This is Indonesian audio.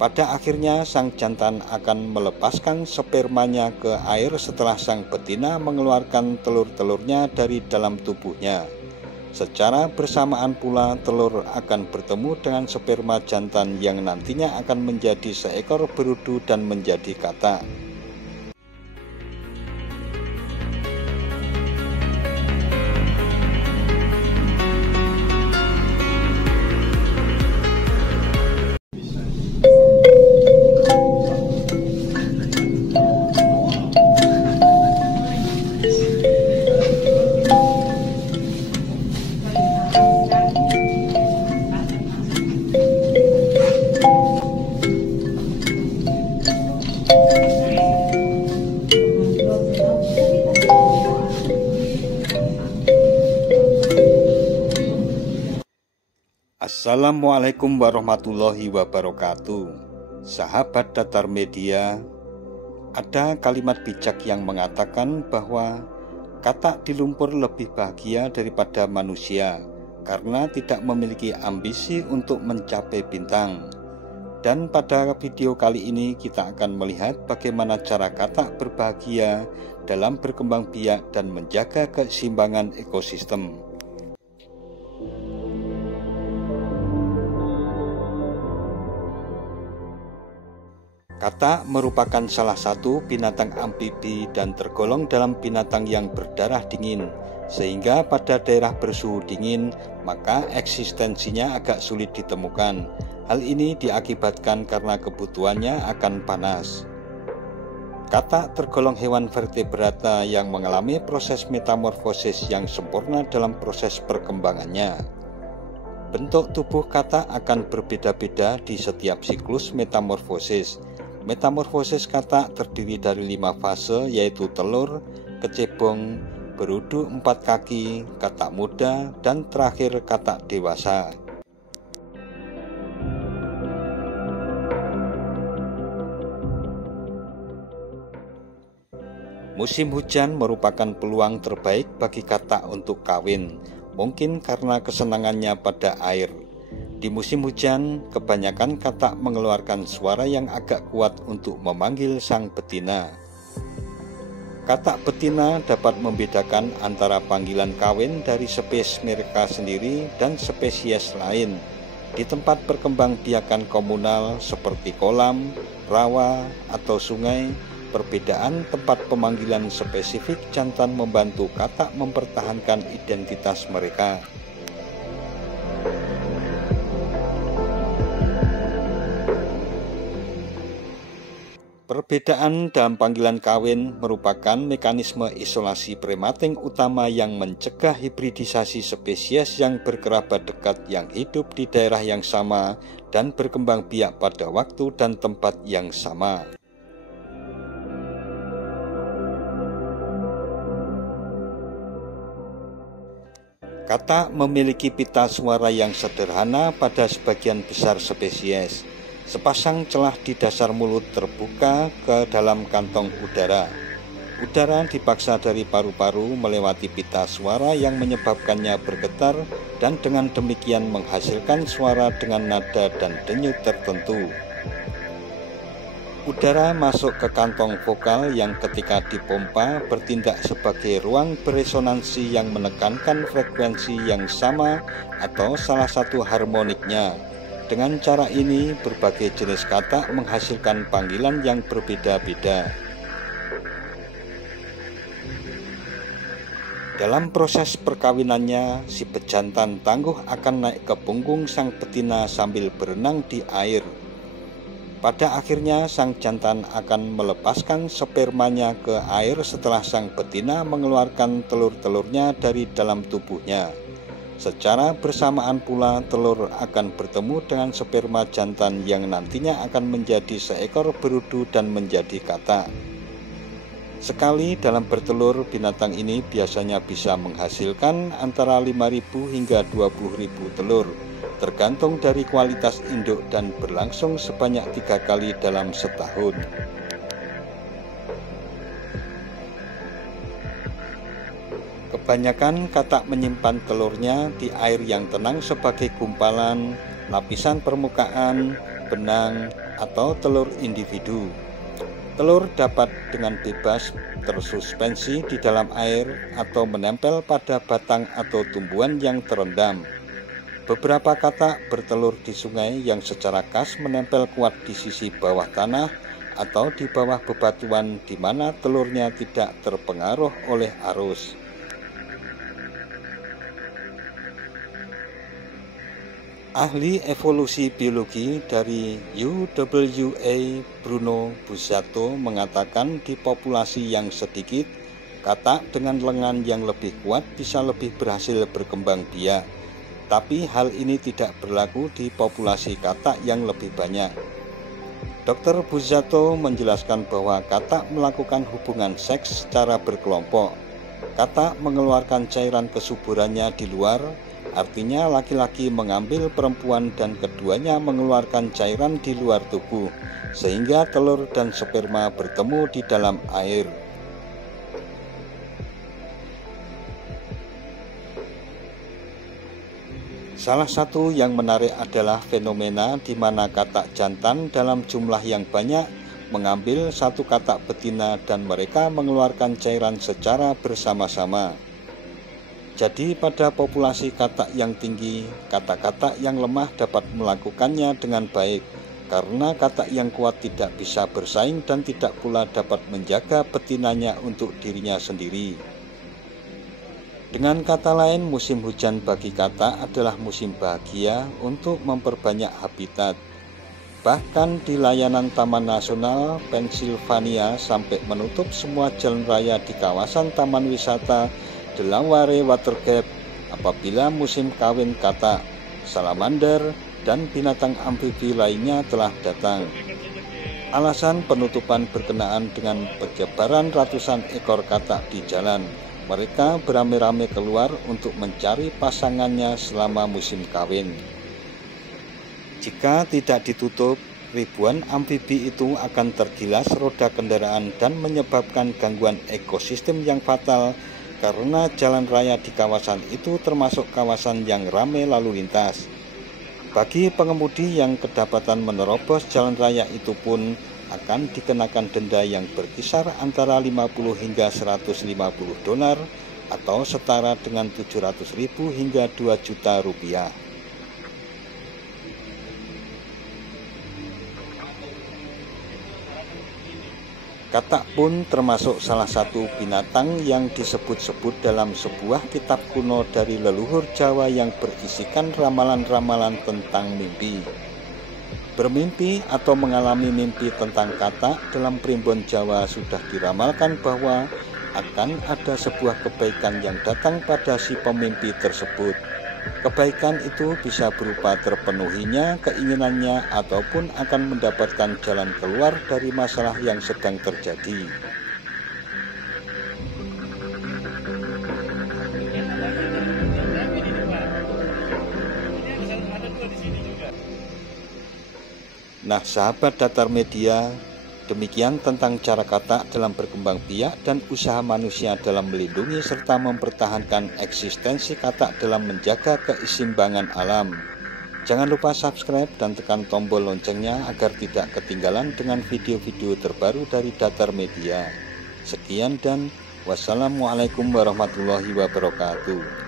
Pada akhirnya sang jantan akan melepaskan spermanya ke air setelah sang betina mengeluarkan telur-telurnya dari dalam tubuhnya. Secara bersamaan pula telur akan bertemu dengan sperma jantan yang nantinya akan menjadi seekor berudu dan menjadi katak. Assalamualaikum warahmatullahi wabarakatuh. Sahabat Datar Media, ada kalimat bijak yang mengatakan bahwa katak di lumpur lebih bahagia daripada manusia karena tidak memiliki ambisi untuk mencapai bintang. Dan pada video kali ini kita akan melihat bagaimana cara katak berbahagia dalam berkembang biak dan menjaga keseimbangan ekosistem. Katak merupakan salah satu binatang amfibi dan tergolong dalam binatang yang berdarah dingin, sehingga pada daerah bersuhu dingin maka eksistensinya agak sulit ditemukan. Hal ini diakibatkan karena kebutuhannya akan panas. Katak tergolong hewan vertebrata yang mengalami proses metamorfosis yang sempurna dalam proses perkembangannya. Bentuk tubuh katak akan berbeda-beda di setiap siklus metamorfosis. Metamorfosis katak terdiri dari 5 fase, yaitu telur, kecebong, berudu 4 kaki, katak muda, dan terakhir katak dewasa. Musim hujan merupakan peluang terbaik bagi katak untuk kawin, mungkin karena kesenangannya pada air. Di musim hujan, kebanyakan katak mengeluarkan suara yang agak kuat untuk memanggil sang betina. Katak betina dapat membedakan antara panggilan kawin dari spesies mereka sendiri dan spesies lain. Di tempat perkembangbiakan komunal seperti kolam, rawa, atau sungai, perbedaan tempat pemanggilan spesifik jantan membantu katak mempertahankan identitas mereka. Perbedaan dalam panggilan kawin merupakan mekanisme isolasi premating utama yang mencegah hibridisasi spesies yang berkerabat dekat yang hidup di daerah yang sama dan berkembang biak pada waktu dan tempat yang sama. Katak memiliki pita suara yang sederhana pada sebagian besar spesies. Sepasang celah di dasar mulut terbuka ke dalam kantong udara. Udara dipaksa dari paru-paru melewati pita suara yang menyebabkannya bergetar dan dengan demikian menghasilkan suara dengan nada dan denyut tertentu. Udara masuk ke kantong vokal yang ketika dipompa bertindak sebagai ruang beresonansi yang menekankan frekuensi yang sama atau salah satu harmoniknya. Dengan cara ini, berbagai jenis katak menghasilkan panggilan yang berbeda-beda. Dalam proses perkawinannya, si pejantan tangguh akan naik ke punggung sang betina sambil berenang di air. Pada akhirnya, sang jantan akan melepaskan spermanya ke air setelah sang betina mengeluarkan telur-telurnya dari dalam tubuhnya. Secara bersamaan pula telur akan bertemu dengan sperma jantan yang nantinya akan menjadi seekor berudu dan menjadi katak. Sekali dalam bertelur, binatang ini biasanya bisa menghasilkan antara 5.000 hingga 20.000 telur, tergantung dari kualitas induk dan berlangsung sebanyak 3 kali dalam setahun. Kebanyakan katak menyimpan telurnya di air yang tenang sebagai gumpalan, lapisan permukaan, benang, atau telur individu. Telur dapat dengan bebas tersuspensi di dalam air atau menempel pada batang atau tumbuhan yang terendam. Beberapa katak bertelur di sungai yang secara khas menempel kuat di sisi bawah tanah atau di bawah bebatuan di mana telurnya tidak terpengaruh oleh arus. Ahli evolusi biologi dari UWA Bruno Buzzatto mengatakan di populasi yang sedikit, katak dengan lengan yang lebih kuat bisa lebih berhasil berkembang biak. Tapi hal ini tidak berlaku di populasi katak yang lebih banyak. Dr. Buzzatto menjelaskan bahwa katak melakukan hubungan seks secara berkelompok. Katak mengeluarkan cairan kesuburannya di luar, artinya laki-laki mengambil perempuan dan keduanya mengeluarkan cairan di luar tubuh, sehingga telur dan sperma bertemu di dalam air. Salah satu yang menarik adalah fenomena di mana katak jantan dalam jumlah yang banyak mengambil satu katak betina dan mereka mengeluarkan cairan secara bersama-sama. Jadi pada populasi katak yang tinggi, katak-katak yang lemah dapat melakukannya dengan baik, karena katak yang kuat tidak bisa bersaing dan tidak pula dapat menjaga betinanya untuk dirinya sendiri. Dengan kata lain, musim hujan bagi katak adalah musim bahagia untuk memperbanyak habitat. Bahkan di layanan Taman Nasional Pennsylvania sampai menutup semua jalan raya di kawasan Taman Wisata Delaware Watergate apabila musim kawin katak, salamander, dan binatang amfibi lainnya telah datang. Alasan penutupan berkenaan dengan penyebaran ratusan ekor katak di jalan. Mereka beramai-ramai keluar untuk mencari pasangannya selama musim kawin. Jika tidak ditutup, ribuan amfibi itu akan tergilas roda kendaraan dan menyebabkan gangguan ekosistem yang fatal karena jalan raya di kawasan itu termasuk kawasan yang ramai lalu lintas. Bagi pengemudi yang kedapatan menerobos jalan raya itu pun akan dikenakan denda yang berkisar antara 50 hingga 150 dolar atau setara dengan 700.000 hingga 2 juta rupiah. Katak pun termasuk salah satu binatang yang disebut-sebut dalam sebuah kitab kuno dari leluhur Jawa yang berisikan ramalan-ramalan tentang mimpi. Bermimpi atau mengalami mimpi tentang katak dalam primbon Jawa sudah diramalkan bahwa akan ada sebuah kebaikan yang datang pada si pemimpi tersebut. Kebaikan itu bisa berupa terpenuhinya keinginannya ataupun akan mendapatkan jalan keluar dari masalah yang sedang terjadi. Nah, sahabat Datar Media, demikian tentang cara katak dalam berkembang biak dan usaha manusia dalam melindungi serta mempertahankan eksistensi katak dalam menjaga keseimbangan alam. Jangan lupa subscribe dan tekan tombol loncengnya agar tidak ketinggalan dengan video-video terbaru dari Datar Media. Sekian dan wassalamualaikum warahmatullahi wabarakatuh.